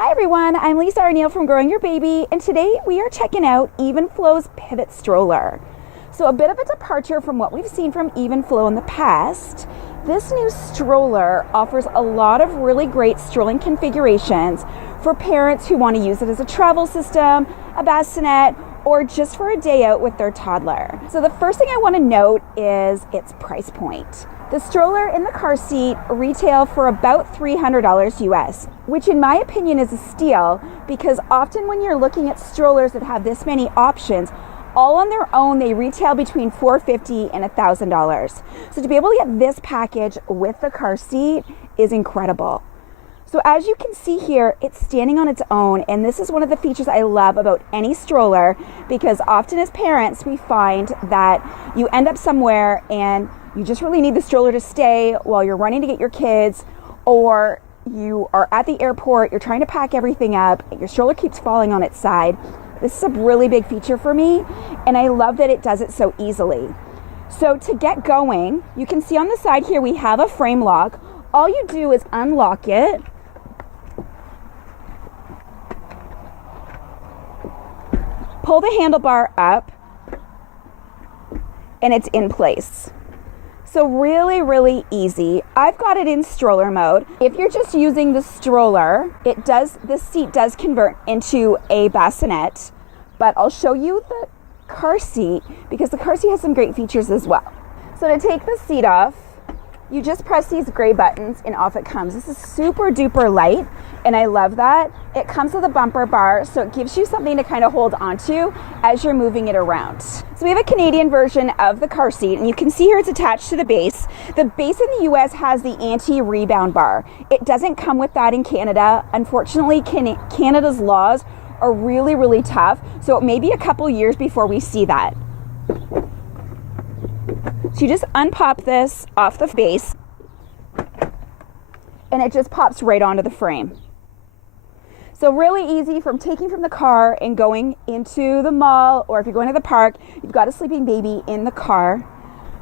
Hi everyone, I'm Lisa Arneal from Growing Your Baby, and today we are checking out Evenflo's Pivot Stroller. So a bit of a departure from what we've seen from Evenflo in the past. This new stroller offers a lot of really great strolling configurations for parents who want to use it as a travel system, a bassinet, or just for a day out with their toddler. So the first thing I want to note is its price point. The stroller and the car seat retail for about $300 US, which in my opinion is a steal because often when you're looking at strollers that have this many options, all on their own they retail between $450 and $1,000. So to be able to get this package with the car seat is incredible. So as you can see here, it's standing on its own, and this is one of the features I love about any stroller because often as parents we find that you end up somewhere and you just really need the stroller to stay while you're running to get your kids, or you are at the airport, you're trying to pack everything up, your stroller keeps falling on its side. This is a really big feature for me, and I love that it does it so easily. So to get going, you can see on the side here we have a frame lock. All you do is unlock it, pull the handlebar up, and it's in place. So really easy. I've got it in stroller mode. If you're just using the stroller, the seat does convert into a bassinet, but I'll show you the car seat because the car seat has some great features as well. So to take the seat off, you just press these gray buttons and off it comes. This is super duper light and I love that. It comes with a bumper bar, so it gives you something to kind of hold onto as you're moving it around. So we have a Canadian version of the car seat, and you can see here it's attached to the base. The base in the US has the anti-rebound bar. It doesn't come with that in Canada. Unfortunately, Canada's laws are really tough, so it may be a couple years before we see that. So you just unpop this off the base, and it just pops right onto the frame. So really easy from taking from the car and going into the mall, or if you're going to the park, you've got a sleeping baby in the car.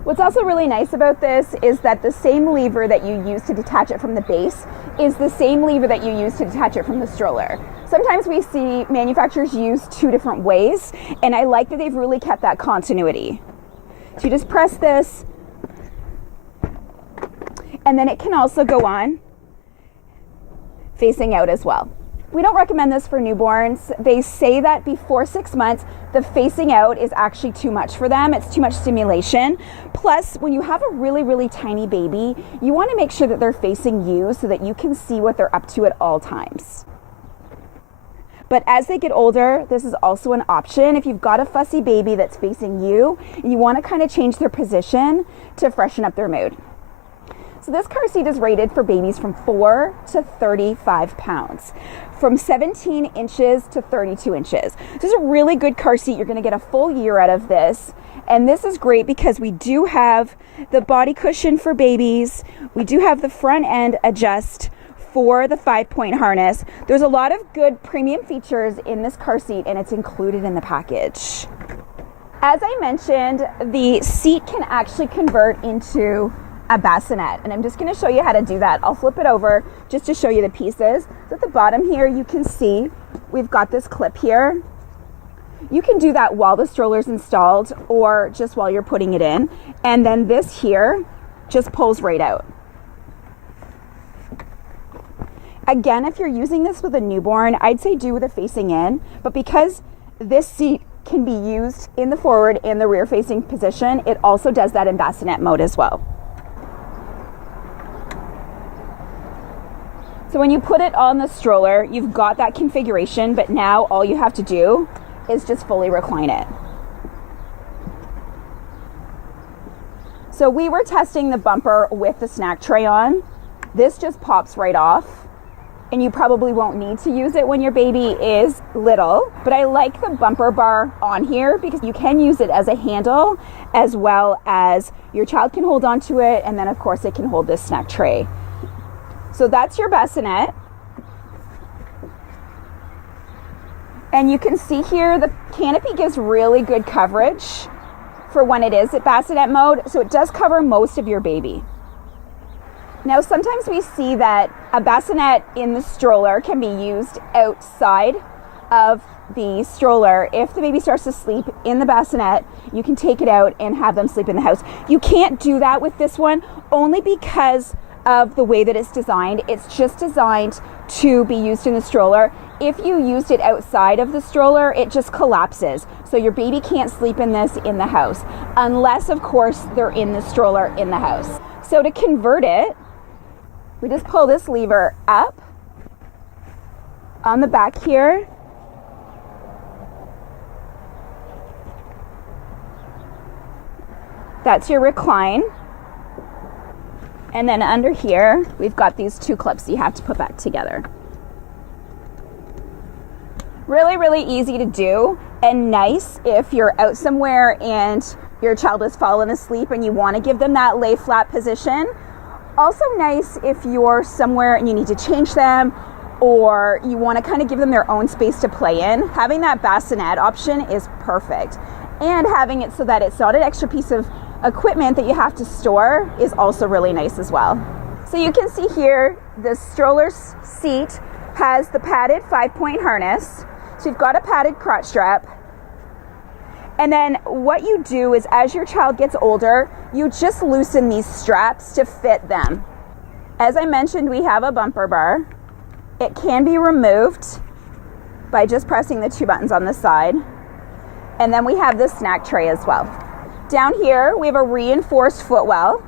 What's also really nice about this is that the same lever that you use to detach it from the base is the same lever that you use to detach it from the stroller. Sometimes we see manufacturers use two different ways, and I like that they've really kept that continuity. So you just press this, and then it can also go on facing out as well. We don't recommend this for newborns. They say that before 6 months, the facing out is actually too much for them. It's too much stimulation. Plus, when you have a really tiny baby, you want to make sure that they're facing you so that you can see what they're up to at all times. But as they get older, this is also an option if you've got a fussy baby that's facing you and you want to kind of change their position to freshen up their mood. So this car seat is rated for babies from 4 to 35 pounds, from 17 inches to 32 inches. So this is a really good car seat. You're going to get a full year out of this. And this is great because we do have the body cushion for babies. We do have the front end adjust for the 5-point harness. There's a lot of good premium features in this car seat, and it's included in the package. As I mentioned, the seat can actually convert into a bassinet, and I'm just going to show you how to do that. I'll flip it over just to show you the pieces. So at the bottom here, you can see we've got this clip here. You can do that while the stroller's installed or just while you're putting it in. And then this here just pulls right out. Again, if you're using this with a newborn, I'd say do with it facing in, but because this seat can be used in the forward and the rear facing position, it also does that in bassinet mode as well. So when you put it on the stroller, you've got that configuration, but now all you have to do is just fully recline it. So we were testing the bumper with the snack tray on. This just pops right off, and you probably won't need to use it when your baby is little, but I like the bumper bar on here because you can use it as a handle as well as your child can hold onto it, and then of course it can hold this snack tray. So that's your bassinet. And you can see here the canopy gives really good coverage for when it is at bassinet mode, so it does cover most of your baby. Now, sometimes we see that a bassinet in the stroller can be used outside of the stroller. If the baby starts to sleep in the bassinet, you can take it out and have them sleep in the house. You can't do that with this one, only because of the way that it's designed. It's just designed to be used in the stroller. If you used it outside of the stroller, it just collapses. So your baby can't sleep in this in the house, unless, of course, they're in the stroller in the house. So to convert it, we just pull this lever up on the back here. That's your recline. And then under here, we've got these two clips you have to put back together. Really, really easy to do, and nice if you're out somewhere and your child has fallen asleep and you want to give them that lay flat position. Also nice if you're somewhere and you need to change them, or you want to kind of give them their own space to play in. Having that bassinet option is perfect. And having it so that it's not an extra piece of equipment that you have to store is also really nice as well. So you can see here, the stroller seat has the padded 5-point harness. So you've got a padded crotch strap. And then what you do is, as your child gets older, you just loosen these straps to fit them. As I mentioned, we have a bumper bar. It can be removed by just pressing the two buttons on the side. And then we have the snack tray as well. Down here, we have a reinforced footwell.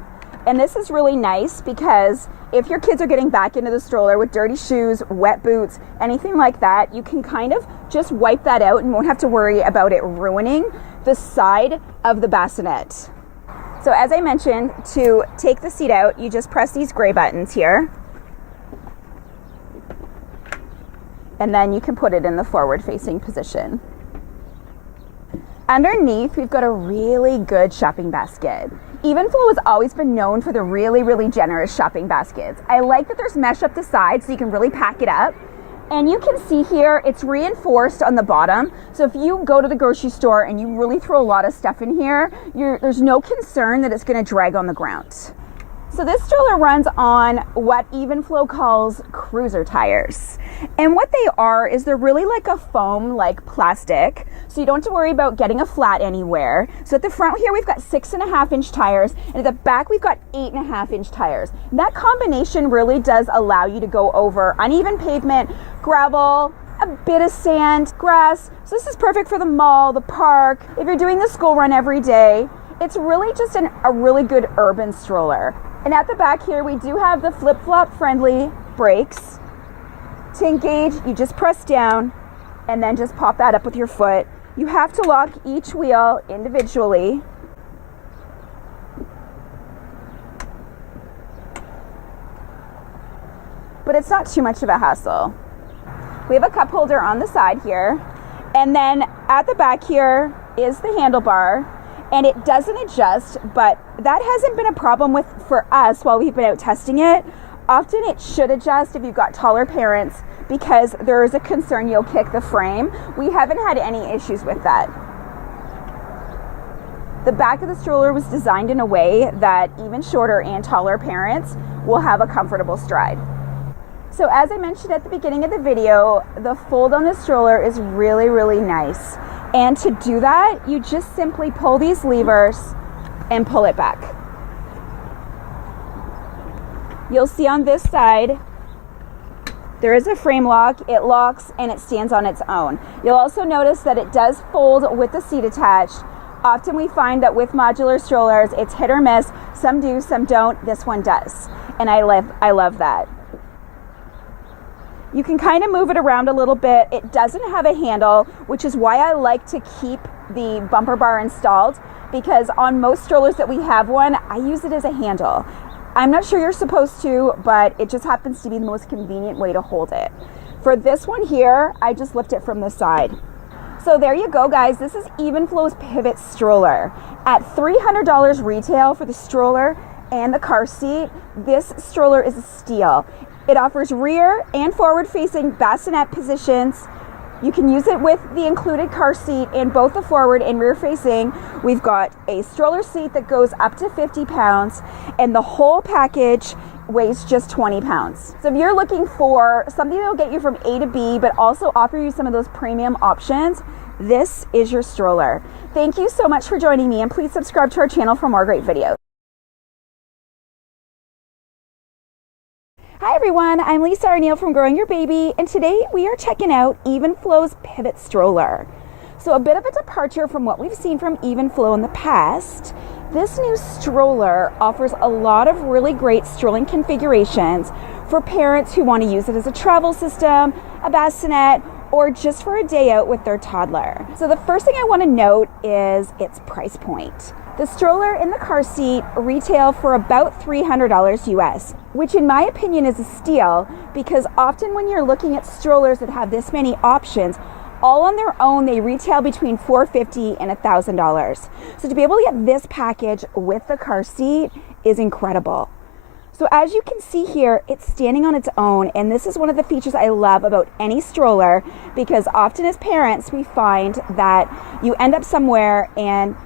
And this is really nice because if your kids are getting back into the stroller with dirty shoes, wet boots, anything like that, you can kind of just wipe that out and won't have to worry about it ruining the side of the bassinet. So as I mentioned, to take the seat out, you just press these gray buttons here. And then you can put it in the forward-facing position. Underneath, we've got a really good shopping basket. Evenflo has always been known for the really, really generous shopping baskets. I like that there's mesh up the side so you can really pack it up. And you can see here, it's reinforced on the bottom. So if you go to the grocery store and you really throw a lot of stuff in here, there's no concern that it's going to drag on the ground. So this stroller runs on what Evenflo calls cruiser tires. And what they are is they're really like a foam, like plastic. So you don't have to worry about getting a flat anywhere. So at the front here, we've got 6.5-inch tires. And at the back, we've got 8.5-inch tires. And that combination really does allow you to go over uneven pavement, gravel, a bit of sand, grass. So this is perfect for the mall, the park. If you're doing the school run every day, it's really just a really good urban stroller. And at the back here, we do have the flip-flop friendly brakes. To engage, you just press down and then just pop that up with your foot. You have to lock each wheel individually. But it's not too much of a hassle. We have a cup holder on the side here. And then at the back here is the handlebar. And it doesn't adjust, but that hasn't been a problem for us while we've been out testing it. Often it should adjust if you've got taller parents, because there is a concern you'll kick the frame. We haven't had any issues with that. The back of the stroller was designed in a way that even shorter and taller parents will have a comfortable stride. So as I mentioned at the beginning of the video, the fold on the stroller is really, really nice. And to do that, you just simply pull these levers and pull it back. You'll see on this side, there is a frame lock. It locks and it stands on its own. You'll also notice that it does fold with the seat attached. Often we find that with modular strollers, it's hit or miss. Some do, some don't. This one does. And I love that. You can kind of move it around a little bit. It doesn't have a handle, which is why I like to keep the bumper bar installed, because on most strollers that we have one, I use it as a handle. I'm not sure you're supposed to, but it just happens to be the most convenient way to hold it. For this one here, I just lift it from the side. So there you go, guys. This is Evenflo's Pivot Stroller. At $300 retail for the stroller and the car seat, this stroller is a steal. It offers rear and forward-facing bassinet positions. You can use it with the included car seat in both the forward and rear-facing. We've got a stroller seat that goes up to 50 pounds, and the whole package weighs just 20 pounds. So if you're looking for something that will get you from A to B, but also offer you some of those premium options, this is your stroller. Thank you so much for joining me, and please subscribe to our channel for more great videos. Hi everyone, I'm Lisa Arneal from Growing Your Baby, and today we are checking out Evenflo's Pivot Stroller. So a bit of a departure from what we've seen from Evenflo in the past. This new stroller offers a lot of really great strolling configurations for parents who want to use it as a travel system, a bassinet, or just for a day out with their toddler. So the first thing I want to note is its price point. The stroller and the car seat retail for about $300 US, which in my opinion is a steal, because often when you're looking at strollers that have this many options, all on their own they retail between $450 and $1,000. So to be able to get this package with the car seat is incredible. So as you can see here, it's standing on its own, and this is one of the features I love about any stroller, because often as parents we find that you end up somewhere and